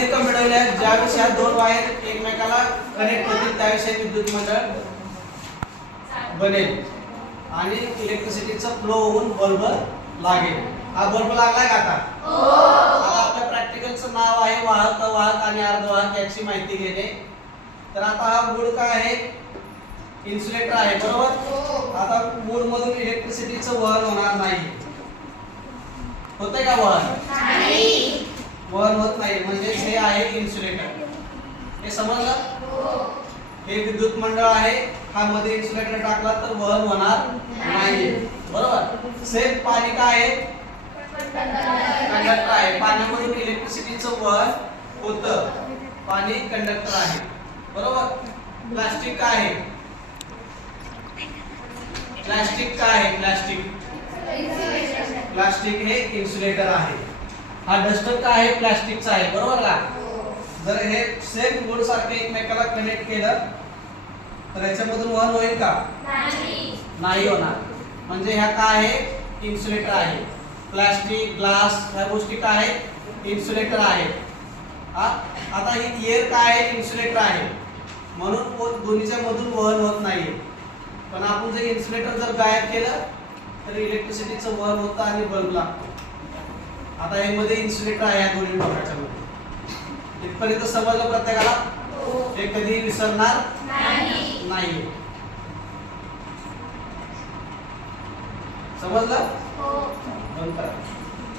कधी मिळवल्या ज्यावेळेस ह्या दोन वायर एकमेकाला कनेक्ट होतील त्यावेळेस हे विद्युत मंडळ बनेल. आणि इलेक्ट्रिसिटीचा फ्लो होऊन बल्ब लागेल. हा बल्ब लागलाय का आता? आता आपल्या प्रॅक्टिकलचं नाव आहे वाहक अवाहक आणि अर्धवाहक याची माहिती घेणे. तर आता हा मूळ काय आहे? इन्सुलेटर आहे बरोबर? आता मूळ मधून इलेक्ट्रिसिटीचं वहन होणार नाही. होतंय का वहन? वहन होत नाही म्हणजे हे आहे इन्सुलेटर. हे समजलं? हे विद्युत मंडळ आहे. हा मध्ये इन्सुलेटर टाकला तर वहन होणार नाही. बरोबर? सेम पाणी काय आहे? कंडक्टर आहे. पाण्यामधून इलेक्ट्रिसिटीचं वहन होतं. पाणी कंडक्टर आहे. बरोबर? प्लास्टिक काय आहे? प्लास्टिक काय आहे? प्लास्टिक. प्लास्टिक हे इन्सुलेटर आहे. हा डस्टर काय आहे प्लास्टिकचा आहे बरोबर का? जर हे सेम बोर्ड सारखे एकमेकाला कनेक्ट केलं तर याच्यामधून वहन होईल का? नाही. होणार. म्हणजे ह्या काय आहे इन्सुलेटर आहे. प्लास्टिक ग्लास ह्या गोष्टी काय आहेत इन्सुलेटर आहे. हा? आता ही एअर काय आहे? इन्सुलेटर आहे. म्हणून दोन्हीच्या मधून वहन होत नाही पण आपण जर इन्सुलेटर जर गायब केलं तर इलेक्ट्रिसिटीचं वहन होतं आणि बल्ब लागतो. आता हे मध्ये इन्सुलेटर आहे या दोन्ही टोकाच्या मध्ये. इथपर्यंत समजलं प्रत्येकाला हे कधी विसरणार? नाही. समजलं? बंद करा.